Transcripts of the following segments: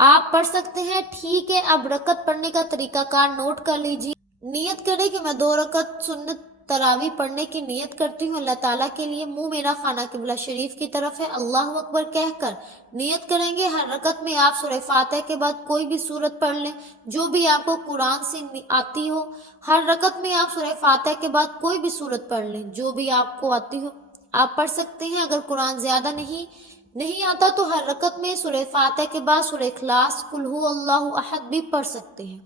آپ پڑھ سکتے ہیں؟ ٹھیک ہے، اب رکعت پڑھنے کا طریقہ کار نوٹ کر لیجیے۔ نیت کریں کہ میں 2 رکعت سنت تراویح پڑھنے کی نیت کرتی ہوں اللہ تعالیٰ کے لیے، منہ میرا خانہ قبلہ شریف کی طرف ہے، اللہ اکبر کہہ کر نیت کریں گے۔ ہر رکعت میں آپ سورہ فاتحہ کے بعد کوئی بھی سورت پڑھ لیں جو بھی آپ کو قرآن سے آتی ہو۔ ہر رکعت میں آپ سورہ فاتحہ کے بعد کوئی بھی سورت پڑھ لیں جو بھی آپ کو آتی ہو، آپ پڑھ سکتے ہیں۔ اگر قرآن زیادہ نہیں آتا تو ہر رکعت میں سورہ فاتحہ کے بعد سورہ اخلاص، قل هو اللہ احد بھی پڑھ سکتے ہیں،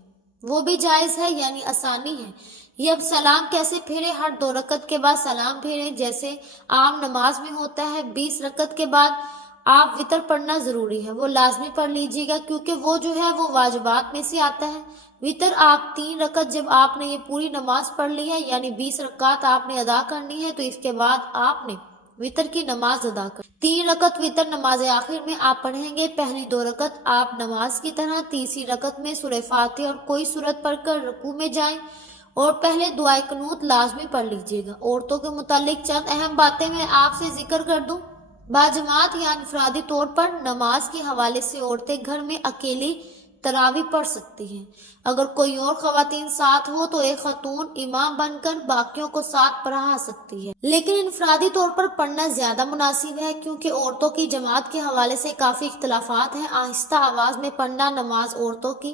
وہ بھی جائز ہے، یعنی آسانی ہے۔ یہ اب سلام کیسے پھیرے؟ ہر 2 رکعت کے بعد سلام پھیریں جیسے عام نماز میں ہوتا ہے۔ 20 رکعت کے بعد آپ وتر پڑھنا ضروری ہے، وہ لازمی پڑھ لیجیے گا کیونکہ وہ جو ہے وہ واجبات میں سے آتا ہے۔ وتر آپ 3 رکعت جب آپ نے یہ پوری نماز پڑھ لی ہے، یعنی 20 رکعت آپ نے ادا کرنی ہے، تو اس کے بعد آپ نے وتر کی نماز ادا کر 3 رکعت وتر نماز آخر میں آپ پڑھیں گے۔ پہلی 2 رکعت آپ نماز کی طرح، تیسری رکعت میں سورہ فاتحہ اور کوئی سورت پڑھ کر رکوع میں جائیں اور پہلے دعائے قنوت لازمی پڑھ لیجیے گا۔ عورتوں کے متعلق چند اہم باتیں میں آپ سے ذکر کر دوں۔ باجماعت یا انفرادی طور پر نماز کے حوالے سے عورتیں گھر میں اکیلی تراویح پڑھ سکتی ہیں۔ اگر کوئی اور خواتین ساتھ ہو تو ایک خاتون امام بن کر باقیوں کو ساتھ پڑھا سکتی ہے، لیکن انفرادی طور پر پڑھنا زیادہ مناسب ہے کیونکہ عورتوں کی جماعت کے حوالے سے کافی اختلافات ہیں۔ آہستہ آواز میں پڑھنا نماز عورتوں کی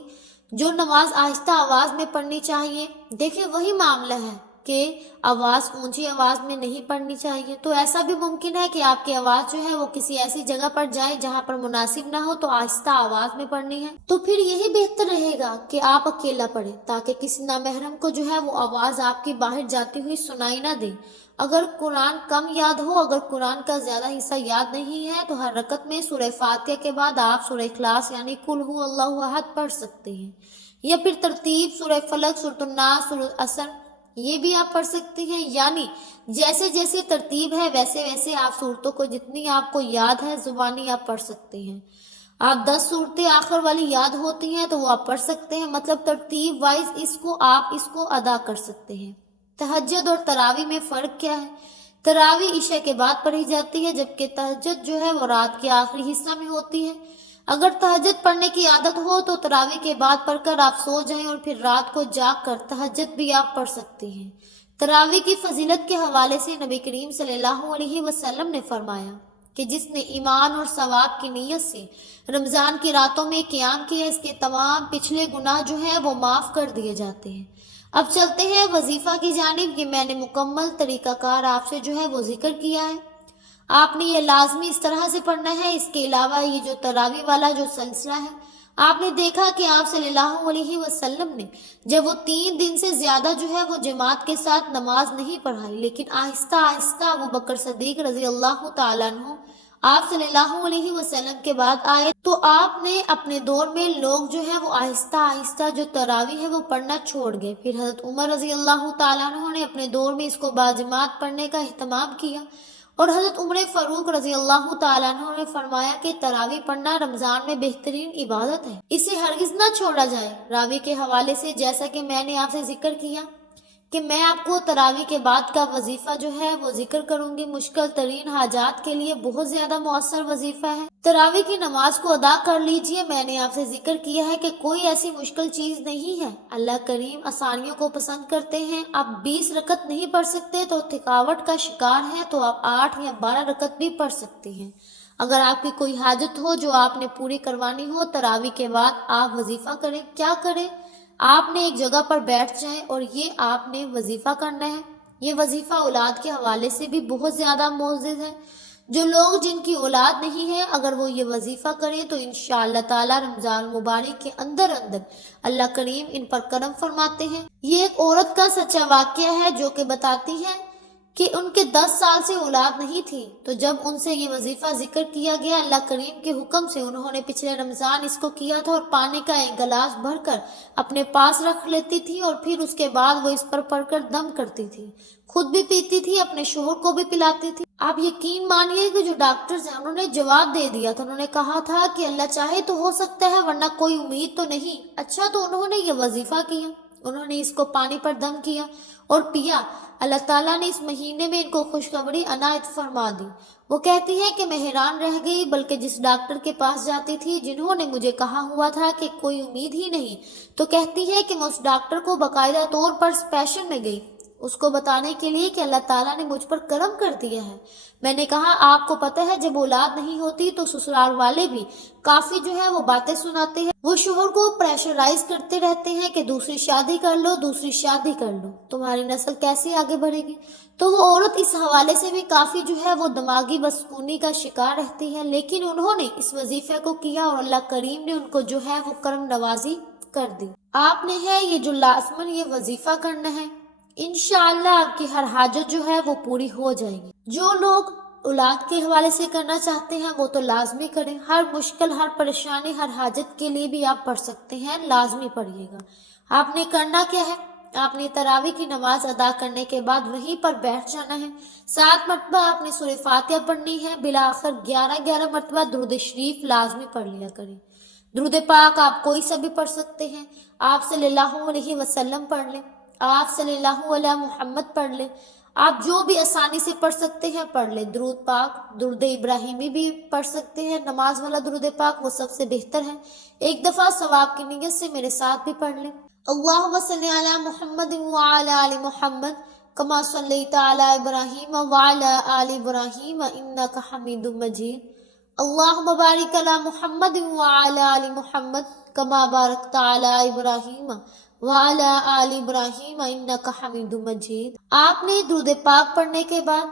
جو نماز آہستہ آواز میں پڑھنی چاہیے، دیکھیں وہی معاملہ ہے کہ آواز اونچی آواز میں نہیں پڑھنی چاہیے، تو ایسا بھی ممکن ہے کہ آپ کی آواز جو ہے وہ کسی ایسی جگہ پر جائے جہاں پر مناسب نہ ہو، تو آہستہ آواز میں پڑھنی ہے، تو پھر یہی بہتر رہے گا کہ آپ اکیلا پڑھیں تاکہ کسی نامحرم کو جو ہے وہ آواز آپ کی باہر جاتی ہوئی سنائی نہ دے۔ اگر قرآن کم یاد ہو، اگر قرآن کا زیادہ حصہ یاد نہیں ہے، تو ہر رکعت میں سورہ فاتحہ کے بعد آپ سورہ اخلاص یعنی قل هو اللہ احد پڑھ سکتے ہیں، یا پھر ترتیب سورہ فلق، سورۃ الناس، سورۃ العصر یہ بھی آپ پڑھ سکتے ہیں، یعنی جیسے جیسے ترتیب ہے ویسے ویسے آپ صورتوں کو جتنی آپ کو یاد ہے زبانی آپ پڑھ سکتے ہیں۔ آپ 10 صورتیں آخر والی یاد ہوتی ہیں تو وہ آپ پڑھ سکتے ہیں، مطلب ترتیب وائز آپ اس کو ادا کر سکتے ہیں۔ تہجد اور تراویح میں فرق کیا ہے؟ تراویح عشاء کے بعد پڑھی جاتی ہے جبکہ تہجد جو ہے وہ رات کے آخری حصہ میں ہوتی ہے۔ اگر تہجد پڑھنے کی عادت ہو تو تراویح کے بعد پڑھ کر آپ سو جائیں اور پھر رات کو جاگ کر تہجد بھی آپ پڑھ سکتی ہیں۔ تراویح کی فضیلت کے حوالے سے نبی کریم صلی اللہ علیہ وسلم نے فرمایا کہ جس نے ایمان اور ثواب کی نیت سے رمضان کی راتوں میں قیام کیا، اس کے تمام پچھلے گناہ جو ہیں وہ معاف کر دیے جاتے ہیں۔ اب چلتے ہیں وظیفہ کی جانب۔ یہ میں نے مکمل طریقہ کار آپ سے جو ہے وہ ذکر کیا ہے، آپ نے یہ لازمی اس طرح سے پڑھنا ہے۔ اس کے علاوہ یہ جو تراویح والا جو سلسلہ ہے، آپ نے دیکھا کہ آپ صلی اللہ علیہ وسلم نے جب وہ 3 دن سے زیادہ جو ہے وہ جماعت کے ساتھ نماز نہیں پڑھائی، لیکن آہستہ آہستہ ابو بکر صدیق رضی اللہ تعالیٰ عنہ آپ صلی اللہ علیہ وسلم کے بعد آئے، تو آپ نے اپنے دور میں لوگ جو ہے وہ آہستہ آہستہ جو تراویح ہے وہ پڑھنا چھوڑ گئے۔ پھر حضرت عمر رضی اللہ تعالیٰ عنہ نے اپنے دور میں اس کو باجماعت پڑھنے کا اہتمام کیا، اور حضرت عمر فاروق رضی اللہ تعالیٰ عنہ نے فرمایا کہ تراویح پڑھنا رمضان میں بہترین عبادت ہے، اسے ہرگز نہ چھوڑا جائے۔ راوی کے حوالے سے جیسا کہ میں نے آپ سے ذکر کیا کہ میں آپ کو تراویح کے بعد کا وظیفہ جو ہے وہ ذکر کروں گی، مشکل ترین حاجات کے لیے بہت زیادہ مؤثر وظیفہ ہے۔ تراویح کی نماز کو ادا کر لیجئے۔ میں نے آپ سے ذکر کیا ہے کہ کوئی ایسی مشکل چیز نہیں ہے، اللہ کریم آسانیوں کو پسند کرتے ہیں۔ آپ 20 رکعت نہیں پڑھ سکتے تو تھکاوٹ کا شکار ہیں تو آپ 8 یا 12 رکعت بھی پڑھ سکتے ہیں۔ اگر آپ کی کوئی حاجت ہو جو آپ نے پوری کروانی ہو، تراویح کے بعد آپ وظیفہ کریں۔ کیا کریں؟ آپ نے ایک جگہ پر بیٹھ جائیں اور یہ آپ نے وظیفہ کرنا ہے۔ یہ وظیفہ اولاد کے حوالے سے بھی بہت زیادہ معزز ہے۔ جو لوگ جن کی اولاد نہیں ہے، اگر وہ یہ وظیفہ کریں تو انشاءاللہ تعالی رمضان مبارک کے اندر اللہ کریم ان پر کرم فرماتے ہیں۔ یہ ایک عورت کا سچا واقعہ ہے جو کہ بتاتی ہے کہ ان کے 10 سال سے اولاد نہیں تھی، تو جب ان سے یہ وظیفہ ذکر کیا گیا اللہ کریم کے حکم سے، انہوں نے پچھلے رمضان اس کو کیا تھا اور پانی کا ایک گلاس بھر کر اپنے پاس رکھ لیتی تھی اور پھر اس کے بعد وہ اس پر پڑھ کر دم کرتی تھی، خود بھی پیتی تھی، اپنے شوہر کو بھی پلاتی تھی۔ آپ یقین مانیے کہ جو ڈاکٹرز ہیں انہوں نے جواب دے دیا تھا، انہوں نے کہا تھا کہ اللہ چاہے تو ہو سکتا ہے ورنہ کوئی امید تو نہیں۔ اچھا، تو انہوں نے یہ وظیفہ کیا، انہوں نے اس کو پانی پر دم کیا اور پیا۔ اللہ تعالیٰ نے اس مہینے میں ان کو خوشخبری عنایت فرما دی۔ وہ کہتی ہے کہ میں حیران رہ گئی، بلکہ جس ڈاکٹر کے پاس جاتی تھی جنہوں نے مجھے کہا ہوا تھا کہ کوئی امید ہی نہیں، تو کہتی ہے کہ میں اس ڈاکٹر کو باقاعدہ طور پر اسپیشل میں گئی اس کو بتانے کے لیے کہ اللہ تعالیٰ نے مجھ پر کرم کر دیا ہے۔ میں نے کہا آپ کو پتہ ہے جب اولاد نہیں ہوتی تو سسرال والے بھی کافی وہ باتیں سناتے ہیں، وہ شوہر کو پریشرائز کرتے رہتے ہیں کہ دوسری شادی کر لو، دوسری شادی کر لو، تمہاری نسل کیسے آگے بڑھے گی۔ تو وہ عورت اس حوالے سے بھی کافی وہ دماغی بدسکونی کا شکار رہتی ہے، لیکن انہوں نے اس وظیفے کو کیا اور اللہ کریم نے ان کو وہ کرم نوازی کر دی۔ آپ نے یہ جو لازماً یہ وظیفہ کرنا ہے، انشاءاللہ آپ کی ہر حاجت وہ پوری ہو جائے گی۔ جو لوگ اولاد کے حوالے سے کرنا چاہتے ہیں وہ تو لازمی کریں، ہر مشکل، ہر پریشانی، ہر حاجت کے لیے بھی آپ پڑھ سکتے ہیں، لازمی پڑھیے گا۔ آپ نے کرنا کیا ہے؟ آپ نے تراویح کی نماز ادا کرنے کے بعد وہیں پر بیٹھ جانا ہے۔ 7 مرتبہ آپ نے سورہ فاتحہ پڑھنی ہے، بالآخر 11 مرتبہ درود شریف لازمی پڑھ لیا کریں۔ درود پاک آپ کوئی سا بھی پڑھ سکتے ہیں، آپ صلی اللہ علیہ وسلم پڑھ لیں، آپ صلی اللہ علیہ محمد پڑھ لیں، آپ جو بھی آسانی سے پڑھ سکتے ہیں پڑھ لیں۔ درود پاک، درود ابراہیمی بھی پڑھ سکتے ہیں، نماز والا درود پاک وہ سب سے بہتر ہے۔ ایک دفعہ ثواب کی نیت سے میرے ساتھ بھی پڑھ لیں۔ اللہم صلی علی محمد وعلی آل محمد کما صلیت علی ابراہیم وعلی آل ابراہیم انک حمید مجید۔ اللہم بارک علی محمد وعلی آل محمد کما بارکت علی ابراہیم وعلی آل ابراہیم انک حمید مجید۔ آپ نے درود پاک پڑھنے کے بعد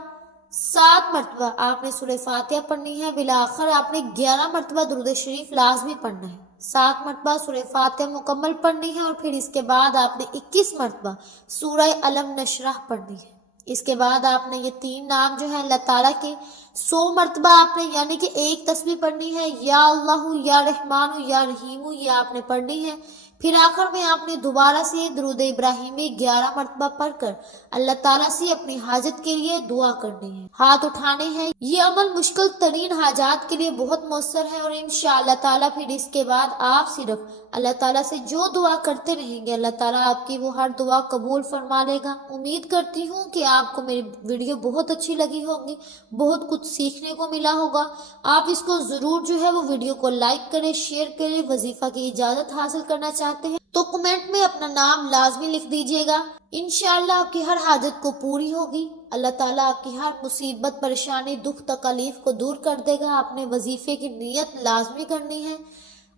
7 مرتبہ آپ نے سورہ فاتحہ پڑھنی ہے، بالآخر آپ نے 11 مرتبہ درود شریف لازمی پڑھنا ہے، 7 مرتبہ سورہ فاتحہ مکمل پڑھنی ہے، اور پھر اس کے بعد آپ نے 21 مرتبہ سورہ علم نشرح پڑھنی ہے۔ اس کے بعد آپ نے یہ 3 نام ہیں اللہ تعالیٰ کے 100 مرتبہ آپ نے یعنی کہ ایک تسبیح پڑھنی ہے، یا اللہ یا رحمان یا رحیم، یہ آپ نے پڑھنی ہے۔ پھر آخر میں آپ نے دوبارہ سے درود ابراہیمی 11 مرتبہ پڑھ کر اللہ تعالیٰ سے اپنی حاجت کے لیے دعا کرنی ہے، ہاتھ اٹھانے ہیں۔ یہ عمل مشکل ترین حاجات کے لیے بہت مؤثر ہے، اور انشاءاللہ تعالیٰ پھر اس کے بعد آپ صرف اللہ تعالیٰ سے جو دعا کرتے رہیں گے اللہ تعالیٰ آپ کی وہ ہر دعا قبول فرما لے گا۔ امید کرتی ہوں کہ آپ کو میری ویڈیو بہت اچھی لگی ہوگی، بہت کچھ سیکھنے کو ملا ہوگا۔ آپ اس کو ضرور وہ ویڈیو کو لائک کریں، شیئر کریں۔ وظیفہ کی اجازت حاصل کرنا چاہتے ہیں تو کمنٹ میں اپنا نام لازمی لکھ دیجیے گا، انشاءاللہ آپ کی ہر حاجت کو پوری ہوگی۔ اللہ تعالیٰ آپ کی ہر مصیبت، پریشانی، دکھ، تکالیف کو دور کر دے گا۔ آپ نے وظیفے کی نیت لازمی کرنی ہے،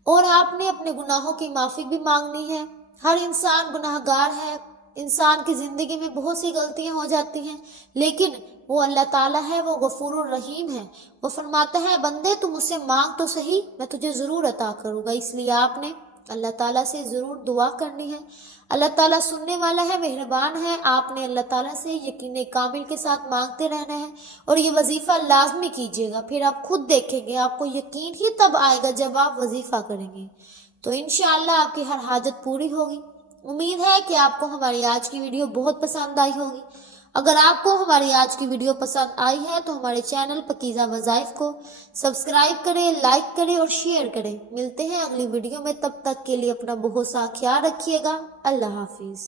اور آپ نے اپنے گناہوں کی معافی بھی مانگنی ہے۔ ہر انسان گناہ گار ہے، انسان کی زندگی میں بہت سی غلطیاں ہو جاتی ہیں، لیکن وہ اللہ تعالیٰ ہے، وہ غفور الرحیم ہے، وہ فرماتا ہے بندے تو مجھ سے مانگ تو صحیح، میں تجھے ضرور عطا کروں گا۔ اس لیے آپ نے اللہ تعالیٰ سے ضرور دعا کرنی ہے۔ اللہ تعالیٰ سننے والا ہے، مہربان ہے۔ آپ نے اللہ تعالیٰ سے یقین کامل کے ساتھ مانگتے رہنا ہے، اور یہ وظیفہ لازمی کیجیے گا۔ پھر آپ خود دیکھیں گے، آپ کو یقین ہی تب آئے گا جب آپ وظیفہ کریں گے، تو انشاءاللہ آپ کی ہر حاجت پوری ہوگی۔ امید ہے کہ آپ کو ہماری آج کی ویڈیو بہت پسند آئی ہوگی۔ اگر آپ کو ہماری آج کی ویڈیو پسند آئی ہے تو ہمارے چینل پاکیزہ وظائف کو سبسکرائب کریں، لائک کریں اور شیئر کریں۔ ملتے ہیں اگلی ویڈیو میں، تب تک کے لیے اپنا بہت سا خیال رکھیے گا۔ اللہ حافظ۔